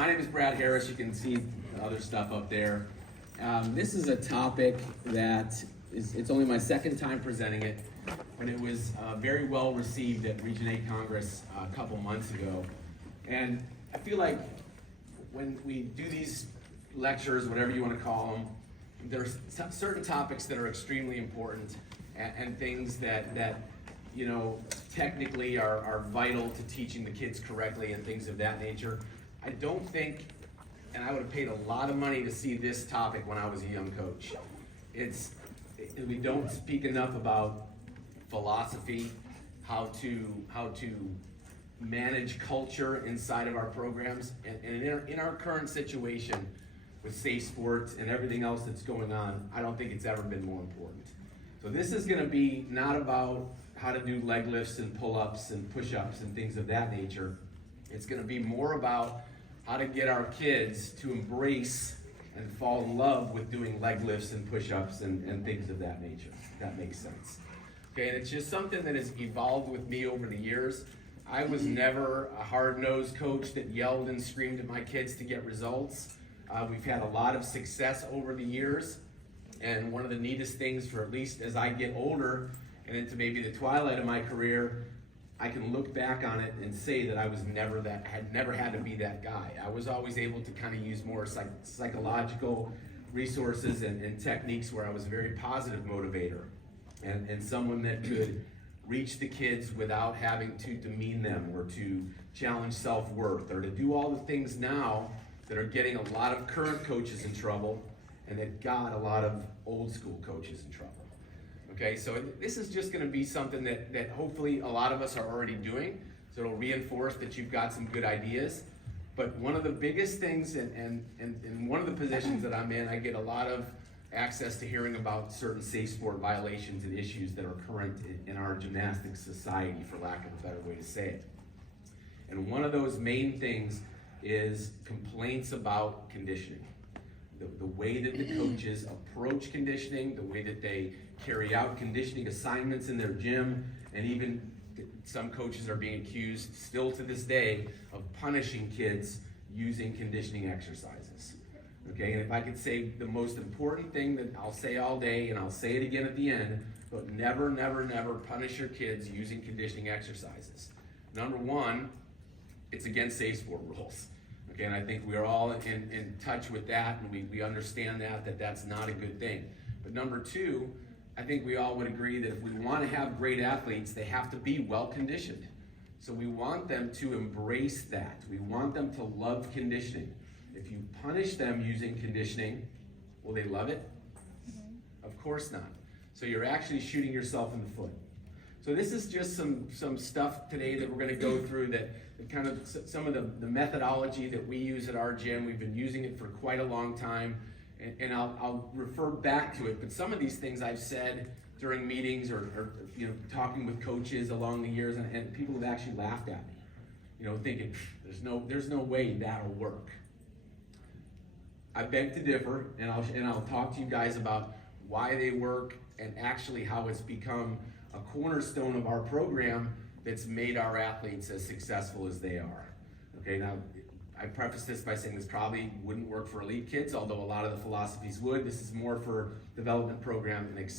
My name is Brad Harris. You can see the other stuff up there. This is a topic that it's only my second time presenting it, but it was very well received at Region 8 Congress a couple months ago. And I feel like when we do these lectures, whatever you want to call them, there's certain topics that are extremely important and things that you know, technically are vital to teaching the kids correctly and things of that nature. I don't think, and I would have paid a lot of money to see this topic when I was a young coach. We don't speak enough about philosophy, how to manage culture inside of our programs, and in our current situation with safe sports and everything else that's going on, I don't think it's ever been more important. So this is going to be not about how to do leg lifts and pull-ups and push-ups and things of that nature. It's going to be more about how to get our kids to embrace and fall in love with doing leg lifts and push-ups and things of that nature, if that makes sense. Okay, and it's just something that has evolved with me over the years. I was never a hard-nosed coach that yelled and screamed at my kids to get results. We've had a lot of success over the years, and one of the neatest things, for at least as I get older and into maybe the twilight of my career, I can look back on it and say that I was never had to be that guy. I was always able to kind of use more psychological resources and techniques where I was a very positive motivator and someone that could reach the kids without having to demean them or to challenge self-worth or to do all the things now that are getting a lot of current coaches in trouble and that got a lot of old school coaches in trouble. Okay, so this is just going to be something that hopefully a lot of us are already doing, so it'll reinforce that you've got some good ideas. But one of the biggest things, and one of the positions that I'm in, I get a lot of access to hearing about certain safe sport violations and issues that are current in our gymnastics society, for lack of a better way to say it. And one of those main things is complaints about conditioning. The way that the coaches approach conditioning, the way that they carry out conditioning assignments in their gym, and even some coaches are being accused still to this day of punishing kids using conditioning exercises. Okay, and if I could say the most important thing that I'll say all day, and I'll say it again at the end, but never, never, never punish your kids using conditioning exercises. Number one, it's against safe sport rules. Okay, and I think we're all in touch with that, and we understand that that's not a good thing. But number two, I think we all would agree that if we want to have great athletes, they have to be well conditioned. So we want them to embrace that. We want them to love conditioning. If you punish them using conditioning, will they love it? Of course not. So you're actually shooting yourself in the foot. So this is just some stuff today that we're going to go through that kind of some of the methodology that we use at our gym. We've been using it for quite a long time, and I'll refer back to it. But some of these things I've said during meetings or you know, talking with coaches along the years, and people have actually laughed at me, you know, thinking there's no way that'll work. I beg to differ, and I'll talk to you guys about why they work and actually how it's become a cornerstone of our program that's made our athletes as successful as they are. Okay, now I preface this by saying this probably wouldn't work for elite kids, although a lot of the philosophies would. This is more for development program and Xcel.